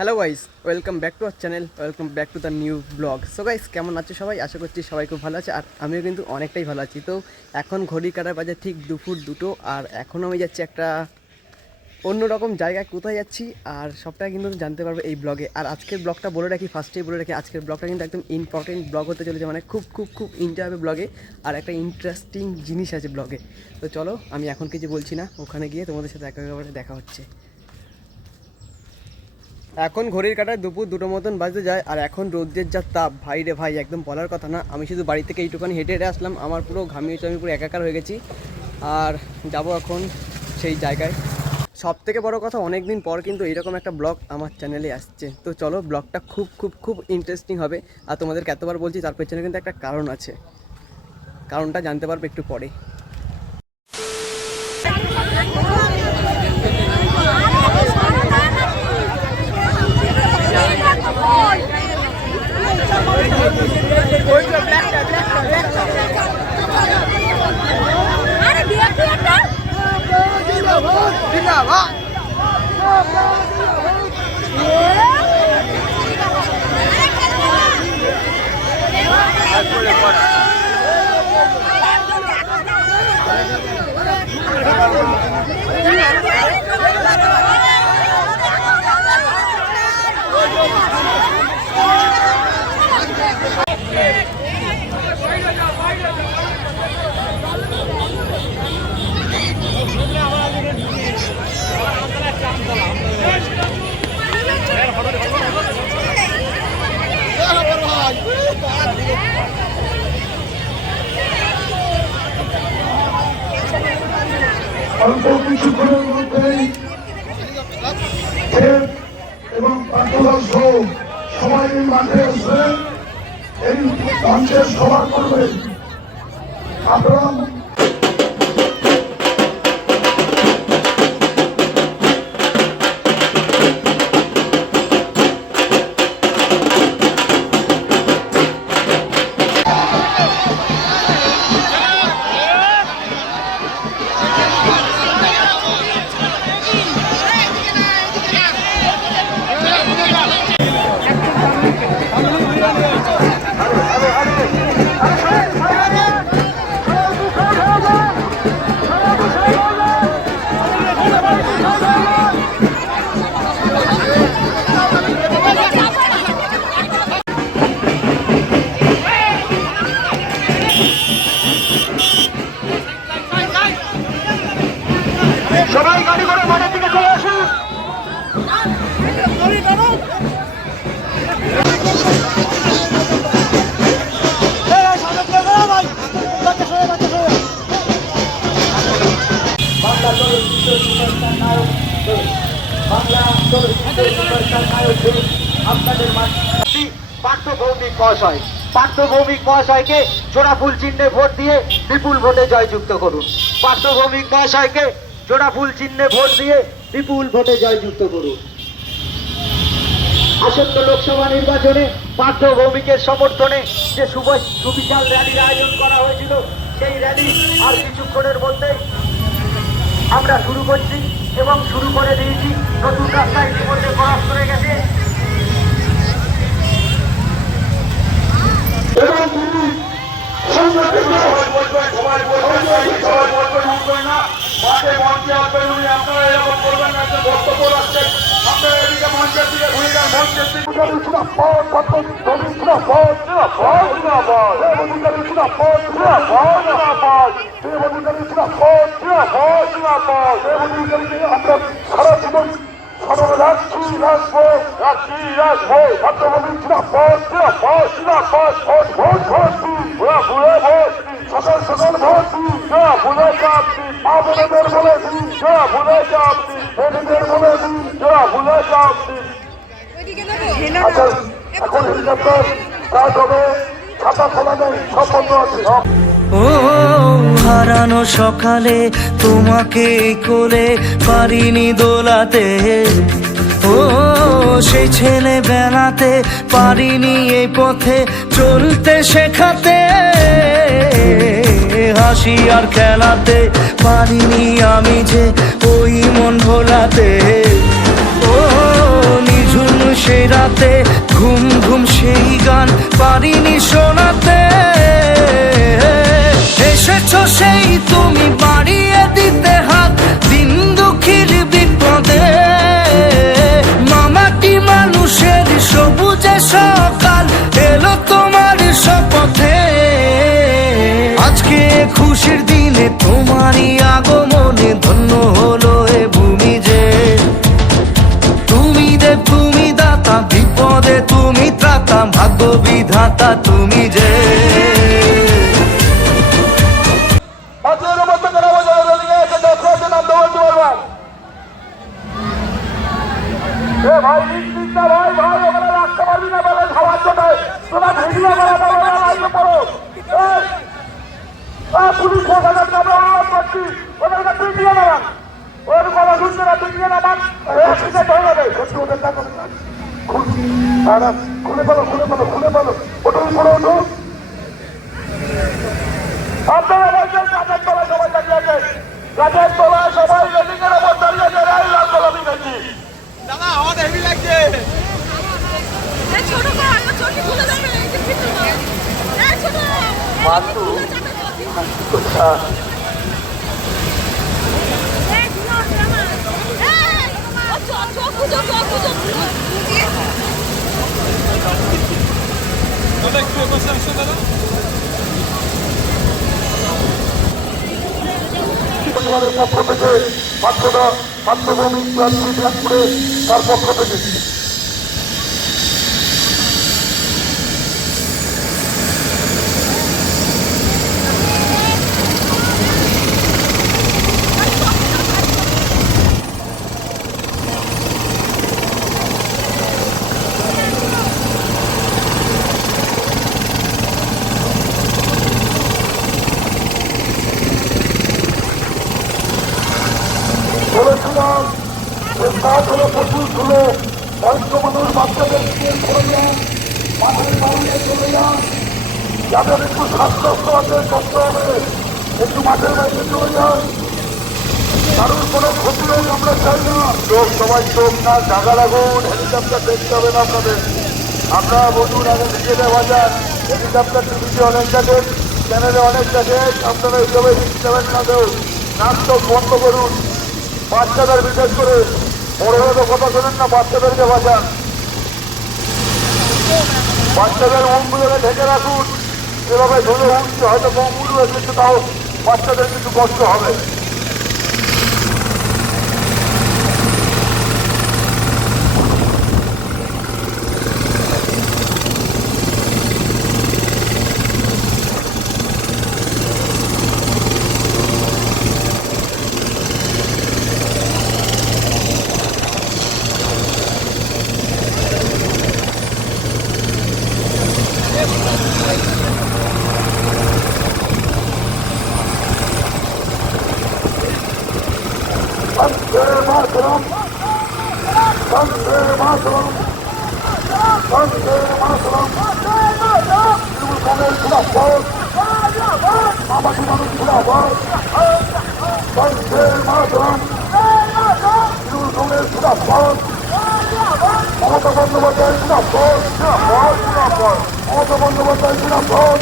Hello guys, welcome back to our channel, welcome back to the new blog. So guys, কেমন আছো সবাই? আশা করছি সবাই খুব ভালো আছে, আর আমিও কিন্তু অনেকটাই ভালো আছি। তো এখন ঘড়ি কাটার বাজে ঠিক দুপুর 2টো, আর এখনও আমি যাচ্ছি একটা অন্যরকম জায়গায়। কোথায় যাচ্ছি আর সবটাই কিন্তু জানতে পারবো এই ব্লগে। আর আজকের ব্লগটা বলে রাখি, ফার্স্টেই বলে রাখি, আজকের ব্লগটা কিন্তু একদম ইম্পর্টেন্ট ব্লগ হতে চলেছে, মানে খুব খুব খুব এনজয় হবে ব্লগে, আর একটা ইন্টারেস্টিং জিনিস আছে ব্লগে। তো চলো, আমি এখন কিছু বলছি না, ওখানে গিয়ে তোমাদের সাথে একেবারে দেখা হচ্ছে। এখন ঘড়ির কাঁটায় দুপুর 2টো মতন বাজতে যায়, আর এখন রোদ্রের যা তাপ, ভাই রে ভাই, একদম বলার কথা না। আমি শুধু বাড়ি থেকে এইটুখানি হেঁটে হেঁটে আসলাম, আমার পুরো ঘামিয়েছে, আমি পুরো একাকার হয়ে গেছি। আর যাব এখন সেই জায়গায়। সব থেকে বড়ো কথা, অনেক দিন পর কিন্তু এইরকম একটা ব্লগ আমার চ্যানেলে আসছে। তো চলো, ব্লগটা খুব খুব খুব ইন্টারেস্টিং হবে। আর তোমাদেরকে এতবার বলছি, তার পেছনে কিন্তু একটা কারণ আছে, কারণটা জানতে পারবে একটু পরে। অল্প কিছুক্ষণের মধ্যেই এবং পাঠ্যদর্শ সবাই মাঠে এসে এই মঞ্চের সভা করবেন। আপনারা সবাই গাড়ি করে মাঠের দিকে চলে আসুন। আপনাদের পার্থ ভৌমিক মহাশয়, পার্থ ভৌমিক মহাশয়কে জোড়া ফুল চিহ্নে ভোট দিয়ে বিপুল ভোটে জয়যুক্ত করুন। পার্থ ভৌমিক মহাশয়কে জোড়া ফুল চিহ্নে ভোট দিয়ে বিপুল ভোটে জয়যুক্ত করুন। আসন্ন লোকসভা নির্বাচনে পার্থ ভৌমিকের সমর্থনে যে সুবিশাল র্যালির আয়োজন করা হয়েছিল, সেই র্যালি আর কিছুক্ষণের মধ্যে আমরা শুরু করছি এবং শুরু করে দিয়েছি। নতুন রাস্তা ইতিমধ্যে ক্রস করে গেছে এবং মাঠে মঞ্চে আসবেন উনি। আপনারা এরকম করবেন না, একটা বক্তব্য রাখছেন, আপনারা এদিকে মঞ্চের দিকে ঘুরে যান। মঞ্চের দিকে সারা জীবন সকাল সকাল ভোট ভুলে চাপছি, আপনাদের বলেছি ভুলে চাপছি, এদের বলেছি ভুলে চাপছি। আচ্ছা, এখন হেলিকপ্টার স্টার্ট হবে, ছাতা খোলা নেই, সব বন্ধ আছে। ও হারানো সকালে তোমাকে কোলে পারিনি দোলাতে, ও সেই ছেলে বেলাতে পারিনি এই পথে চলতে শেখাতে, হাসি আর খেলাতে পারিনি আমি যে ওই মন ভোলাতে, ও নিঝুম রাতে ঘুম ঘুম সেই গান পারিনি শোনাতে। এসেছো সেই তুমি বাড়িয়ে দিতে হাত দিন দুঃখীর বিপদে। মামাটি মানুষের সবুজে সকাল এলো তোমার শপথে। আজকে খুশির দিনে তোমারই আগমনে ধন্য হলো এ ভূমি যে। তুমি দেব তুমি দাতা বিপদে তুমি ত্রাতা ভাগ্য বিধাতা তুমি যে। মাছের মধ্যে কেন বাজারে রেলিয়ে এসে দেখো যে নাম দেওয়া পারবেন। এ ভাই নিশ্চিত না ভাই ভাই ওখানে রাখতে পারবি না বলে খাওয়ার জন্য তোরা ভিডিও বানাতে পারবে লাইনে পড়ো। পুলিশ প্রশাসন আমরা অনুরোধ করছি ওদেরকে পিটিয়ে নেবেন। ওর কথা শুনছে না পিটিয়ে নেবেন অ্যাক্সিডেন্ট হয়ে যাবে। ওদের টাকা খুলে ফেলো খুলে ফেলো খুলে ফেলো ওটুন করে উঠুন। আপনারা বলছেন গাছের তলায় সবাই দাঁড়িয়ে আছে। গাছের তলায় সবাই রেলিং এর ওপর দাঁড়িয়ে আছে। রাই লাল গোলাপি গেছি দাদা আমার হেভি লাগছে। এই ছোট কর আমার চটি খুলে যাবে এই যে ফিট না এই ছোট মাতু এই দিনো জামা এই ও চোখ খুঁজো দাদা একটু বসে আসো দাদা। পরিবারের পক্ষ থেকে পাত্রদা পাত্রভূমি করে তার পক্ষ থেকে বলেছিলাম যে কাজ হলো প্রচুর ছিল। বয়স্ক মানুষ বাচ্চাদের নিয়ে চলে যান, মাঠের বাইরে চলে যান। যাদের একটু স্বাস্থ্যস্ত আছে কষ্ট হবে একটু মাঠের বাইরে চলে যান। কারোর কোনো ক্ষতি হোক আমরা চাই না। চোখ সবাই চোখ না জায়গা লাগুন। হেলিকপ্টার দেখতে হবে না আপনাদের। আমরা বলুন আগে নিজেরা বাজার হেলিকপ্টার টিভিতে অনেক দেখেন, চ্যানেলে অনেক দেখেন। আপনারা এইভাবে রিস্ক নেবেন না। দেও নাচ তো বন্ধ করুন। বাচ্চাদের বিশেষ করে বড়রা তো কথা শোনেন না, বাচ্চাদেরকে বাঁচান। বাচ্চাদের মুখগুলোকে ঢেকে রাখুন। এভাবে ধরে উঠছে হয়তো কম উঠবে কিন্তু তাও বাচ্চাদের কিছু কষ্ট হবে। Vande Mataram, Vande Mataram, Vande Mataram, Trinidad Khilafat, Amati মানুষ Khilafat, Vande Mataram, Trinidad Khilafat, Mamata Bandyopadhyay Khilafat, Mamata Bandyopadhyay Khilafat,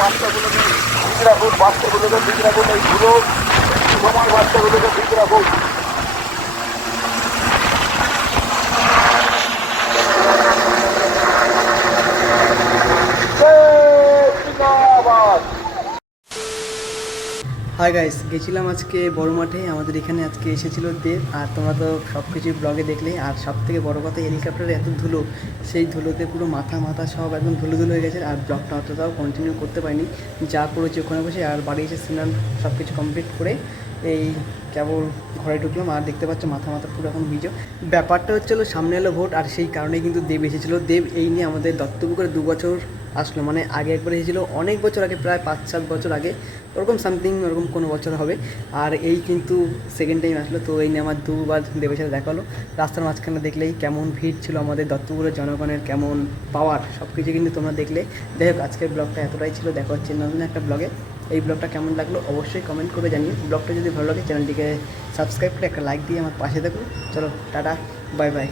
বাচ্চাগুলোকে ঠিক রাখুন। বাচ্চাগুলোকে ঠিক রাখুন। এই ধুলো তোমার বাচ্চাগুলোকে ঠিক রাখুন। হাই গাইস, গেছিলাম আজকে বড় মাঠে। আমাদের এখানে আজকে এসেছিল দেব। আর তোমরা তো সব কিছু ব্লগে দেখলে। আর সব থেকে বড়ো কথা, হেলিকপ্টারে এত ধুলো, সেই ধুলোতে পুরো মাথা সব একদম ধুলো হয়ে গেছে। আর ব্লগটা অতটাও কন্টিনিউ করতে পারিনি, যা করেছি ওখানে বসে। আর বাড়ি এসে স্নান সব কিছু কমপ্লিট করে এই কেবল ঘরে ঢুকলাম আর দেখতে পাচ্ছ মাথা পুরো এখন ভিজো। ব্যাপারটা হচ্ছিলো সামনে এলো ভোট, আর সেই কারণেই কিন্তু দেব এসেছিলো। দেব এই নিয়ে আমাদের দত্তপুকুরে 2 বছর আসলো, মানে আগে একবার এসেছিলো অনেক বছর আগে, প্রায় 5-7 বছর আগে ওরকম সামথিং, ওরকম কোনো বছর হবে। আর এই কিন্তু সেকেন্ড টাইম আসলো। তো এই নিয়ে আমার 2বার দেবের সাথে দেখা হলো। রাস্তার মাঝখানে দেখলেই কেমন ভিড় ছিল আমাদের দত্তপুরের জনগণের, কেমন পাওয়ার, সব কিছু কিন্তু তোমরা দেখলে। যাই হোক, আজকের ব্লগটা এতটাই ছিল, দেখা হচ্ছে নতুন একটা ব্লগে। এই ব্লগটা কেমন লাগলো অবশ্যই কমেন্ট করে জানিও। ব্লগটা যদি ভালো লাগে চ্যানেলটিকে সাবস্ক্রাইব করে একটা লাইক দিয়ে আমার পাশে থাকো। চলো টাটা, বাই বাই।